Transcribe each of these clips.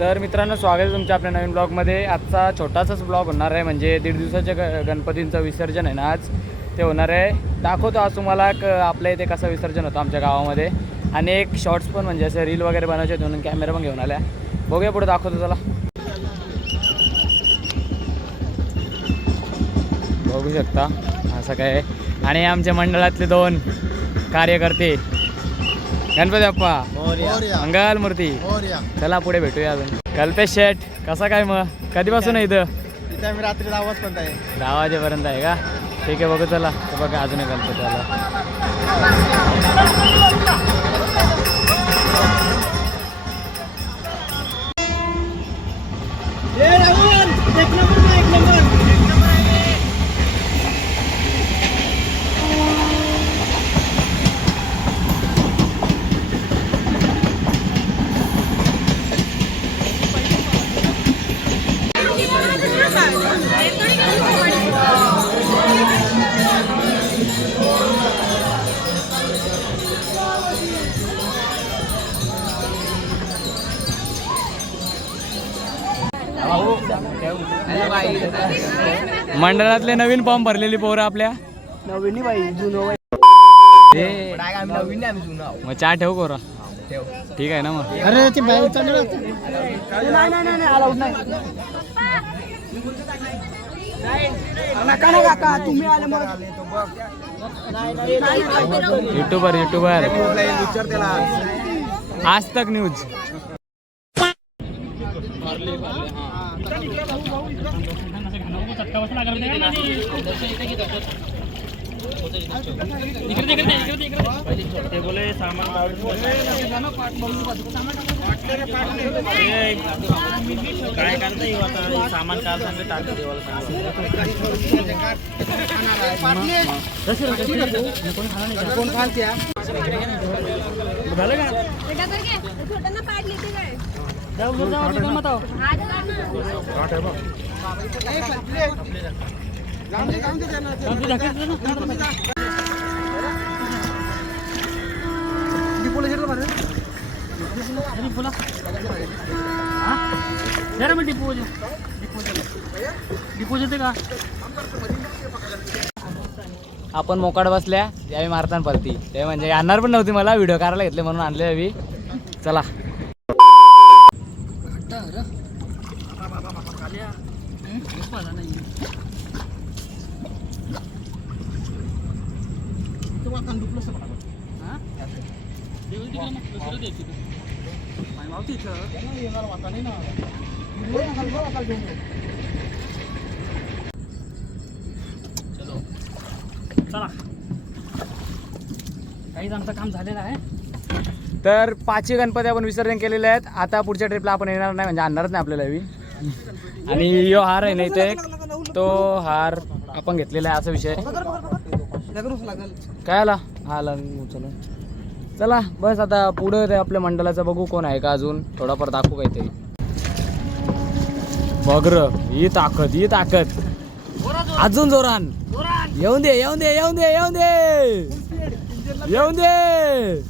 तर मित्रांनो स्वागत आहे तुमच्या आपल्या नवीन ब्लॉगमध्ये. आजचा छोटासाच ब्लॉग होणार आहे म्हणजे दीड दिवसाच्या ग गणपतींचं विसर्जन आहे ना आज. ते होणार आहे. दाखवतो आज तुम्हाला क आपल्या इथे कसं विसर्जन होतं आमच्या गावामध्ये. आणि एक शॉर्ट्स पण म्हणजे असे रील वगैरे बनवायचे म्हणून कॅमेरा पण घेऊन आल्या. बघूया पुढे दाखवतो चला. बघू शकता असं काय आहे. आणि आमच्या मंडळातले दोन कार्यकर्ते गणपती बाप्पा मंगल मूर्ती. चला पुढे भेटूया अजून. कल्पेश शेठ कसा काय मग? कधीपासून आहे इथं? इथे आम्ही रात्री दहा वाजपर्यंत आहे. दहा वाजेपर्यंत आहे का? ठीक आहे बघू चला. बघा अजून एक गणपती आला. मंडळातले नवीन फॉर्म भरलेली पोरं आपल्या नवीन बाई जुनो ए, नवीन आम्ही जुनो मग चहा ठेवू कोरा ठीक आहे ना मग अरे ते बाई नाही नाही नाही अलाउड नाही नका ना काका तुम्ही आले मग युट्यूबर युट्यूबर आज तक न्यूज सामान काय करता येऊ आता सामान काल सांगते झालं का आपण मोकाड बसल्या यावेळी मारताना परती ते म्हणजे आणणार पण नव्हती मला व्हिडिओ करायला घेतले म्हणून आणले यावी चला. चला. काहीच आमचं काम झालेलं आहे. तर पाचही गणपती आपण विसर्जन केलेले आहेत. आता पुढच्या ट्रिपला आपण येणार नाही म्हणजे आणणारच नाही आपल्याला यावी आणि यो हार आहे ना इथे एक, तो हार आपण घेतलेला आहे असा विषय काय आला? हा आला चला चला बस आता पुढं ते आपल्या मंडळाचं बघू कोण आहे का अजून. थोडाफार दाखवू काहीतरी बघ ही ताकद ही ताकद. अजून जोरान. येऊन दे येऊन दे येऊन दे येऊन दे. येऊन दे.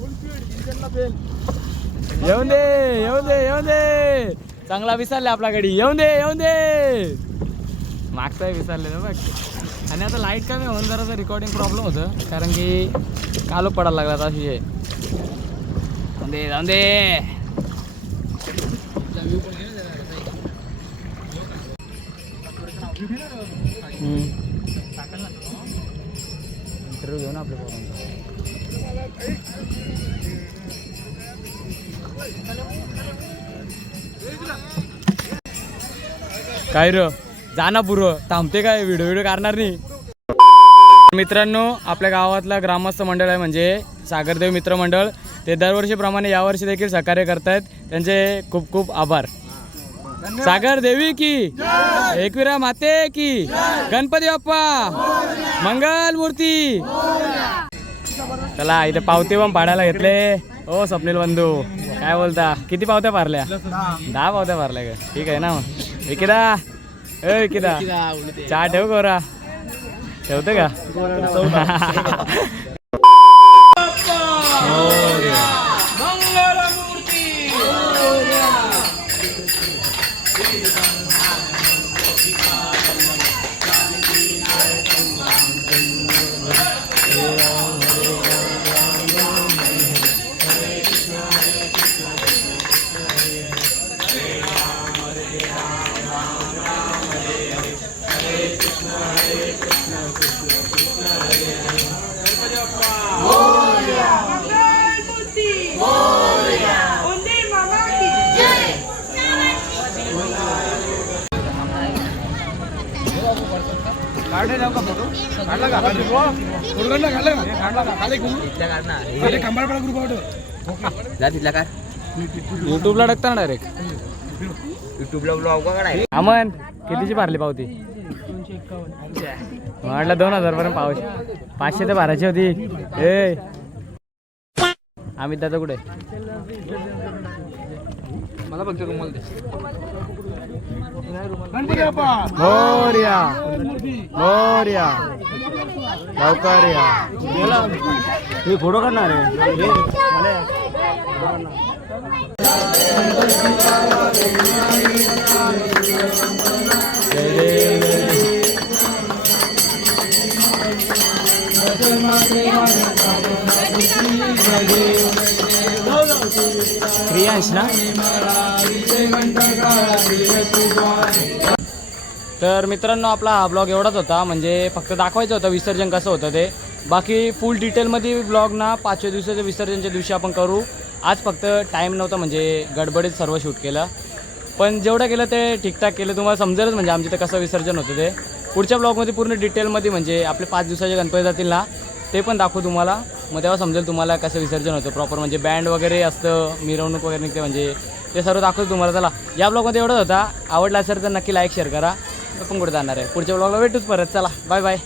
येऊन दे येऊन दे येऊन दे. चांगला विसरले आपला गाडी. येऊन दे येऊन दे. मागचा विसरले ना बघ. आणि आता लाइट कमी होऊन जरा रेकॉर्डिंग प्रॉब्लेम होतं कारण की कालो पडायला लागला अशी. हे दे जाऊन दे. इंटरव्ह्यू घेऊ ना आपल्या पोरांचा काय र? जाना पूर्व थांबते काय? व्हिडिओ व्हिडिओ करणार नाही. मित्रांनो आपल्या गावातला ग्रामस्थ मंडळ आहे म्हणजे सागरदेव मित्र मंडळ. ते दरवर्षीप्रमाणे यावर्षी देखील सहकार्य करतायत. त्यांचे खूप खूप आभार. सागर देवी की? एकविरा माते की? गणपती बाप्पा? मंगल मूर्ती? चला इथे पावते पण पाडायला घेतले. ओ स्वप्नील बंधू काय बोलता? किती पावत्या पारल्या? दहा पावत्या पारल्या का ठीक आहे ना मग. विकिदा ए विकिदा चहा ठेव गोरा. ठेवते का? युट्यूबला टाकता ना डायरेक्ट युट्यूबला ब्लॉग काढाय अमन कितीची भरली पावती? म्हटलं दोन हजार पर्यंत पावशे. पाचशे तर भरायची होती. ए. आम्ही दादा कुठे? मला फक्त रुमाल दे. मोर्या मोर्या लवकर या. हे फोटो काढणार आहे? प्रियांश ना? तर मित्रांनो आपला हा ब्लॉग एवढाच होता. म्हणजे फक्त दाखवायचं होतं विसर्जन कसं होतं ते. बाकी फुल डिटेलमध्ये ब्लॉग ना पाचव्या दिवसाच्या विसर्जनच्या दिवशी आपण करू. आज फक्त टाईम नव्हता म्हणजे गडबडीत सर्व शूट केलं. पण जेवढं केलं ते ठीकठाक केलं. तुम्हाला समजेलच म्हणजे आमच्या इथं कसं विसर्जन होतं ते. पुढच्या ब्लॉगमध्ये पूर्ण डिटेलमध्ये म्हणजे आपले पाच दिवसाचे गणपती जातील ना ते पण दाखवू तुम्हाला. मग तेव्हा समजेल तुम्हाला कसं विसर्जन होतं. प्रॉपर म्हणजे बँड वगैरे असतं मिरवणूक वगैरे निघते म्हणजे ते सर्व दाखवतो तुम्हाला. चला या ब्लॉगमध्ये एवढंच होता. आवडला असेल तर नक्की लाईक शेअर करा. पण कुठे जाणार आहे. पुढच्या ब्लॉगला भेटूच परत. चला बाय बाय